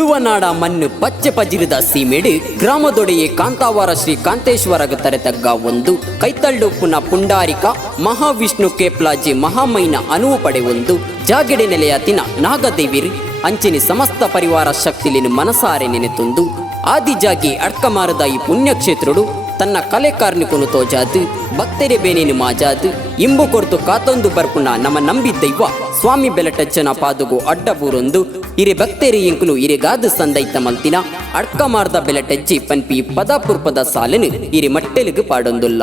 ತುಳುವನಾಡ ಮಣ್ಣು ಪಚ್ಚೆ ಪಜಿರಿದ ಸೀಮೆಡು ಗ್ರಾಮದೊಡೆಯೇ ಕಾಂತಾವಾರ ಶ್ರೀ ಕಾಂತೇಶ್ವರಗ ತರೆತಗ್ಗ ಒಂದು ಕೈತಳ್ಳುಪ್ಪುನ ಪುಂಡಾರಿಕ ಮಹಾವಿಷ್ಣು ಕೇಪ್ಲಾಜಿ ಮಹಾಮೈನ ಅನುವು ಪಡೆ ಒಂದು ಜಾಗೆಡೆ ನೆಲೆಯತಿನ ನಾಗದೇವಿರ್ ಅಂಚಿನಿ ಸಮಸ್ತ ಪರಿವಾರ ಶಕ್ತಿಲಿನ ಮನಸಾರೆ ನೆನೆತುಂದು ಆದಿಜಾಗಿ ಅಡ್ಕಮಾರದ ಈ ಪುಣ್ಯಕ್ಷೇತ್ರುಡು ತನ್ನ ಕಲೆ ಕಾರ್ಮಿಕನು ತೋಜಾದು ಭಕ್ತರೆ ಬೇನೇನು ಮಾಜಾದು ಇಂಬು ಕೊರ್ತು ಕಾತೊಂದು ಬರ್ಪುನ ನಮ್ಮ ನಂಬಿದ್ದೈವ ಸ್ವಾಮಿ ಬೆಲಟಜ್ಜನ ಪಾದುಗು ಅಡ್ಡಬೂರೊಂದು ಇರೆ ಭಕ್ತೇರಿ ಎಂಕುಲು ಇರೆಗಾದು ಸಂದೈತ ಮಲ್ತಿನ ಅಡ್ಕಮಾರ್ದ ಬೆಲಟಜ್ಜಿ ಪನ್ಪಿ ಪದ ಸಾಲನು ಇರೆ ಮಟ್ಟೆಲಿಗು ಪಾಡೊಂದುಲ್ಲ.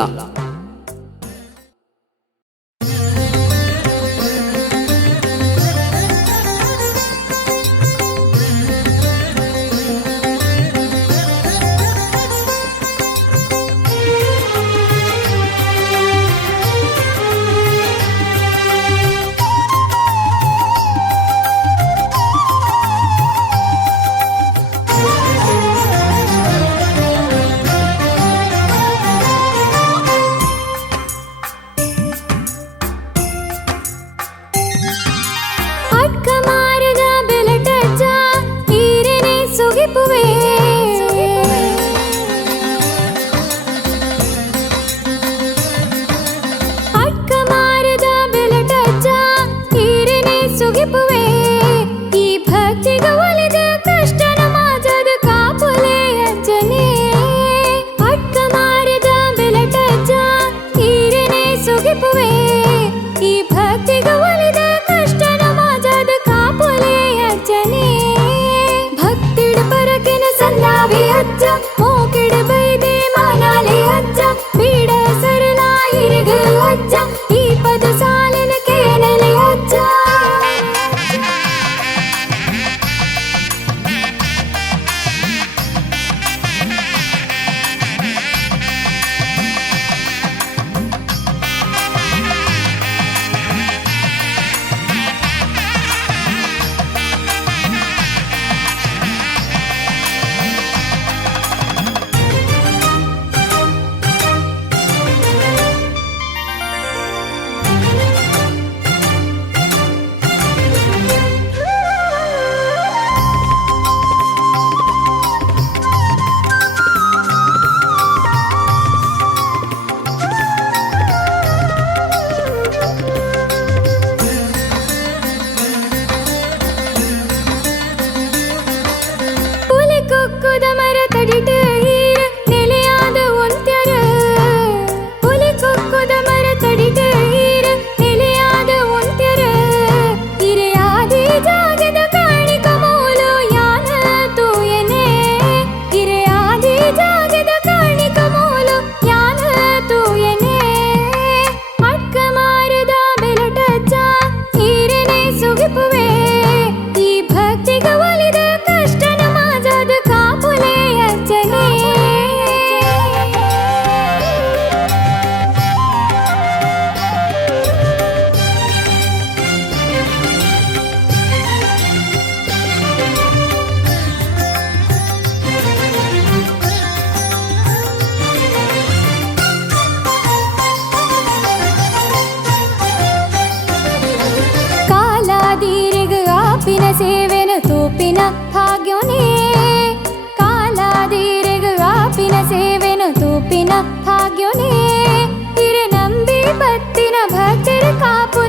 ಸೇವೆನ ತೂಪಿನ ಭಾಗ್ಯೋನೇ ಕಾಲಾದೀರೆಗ ಆಪಿನ ಸೇವೆನ ತೂಪಿನ ಭಾಗ್ಯೋನೇ ಹಿರೆ ನಂಬಿ ಬತ್ತಿನ ಭಕ್ತರ ಕಾಪು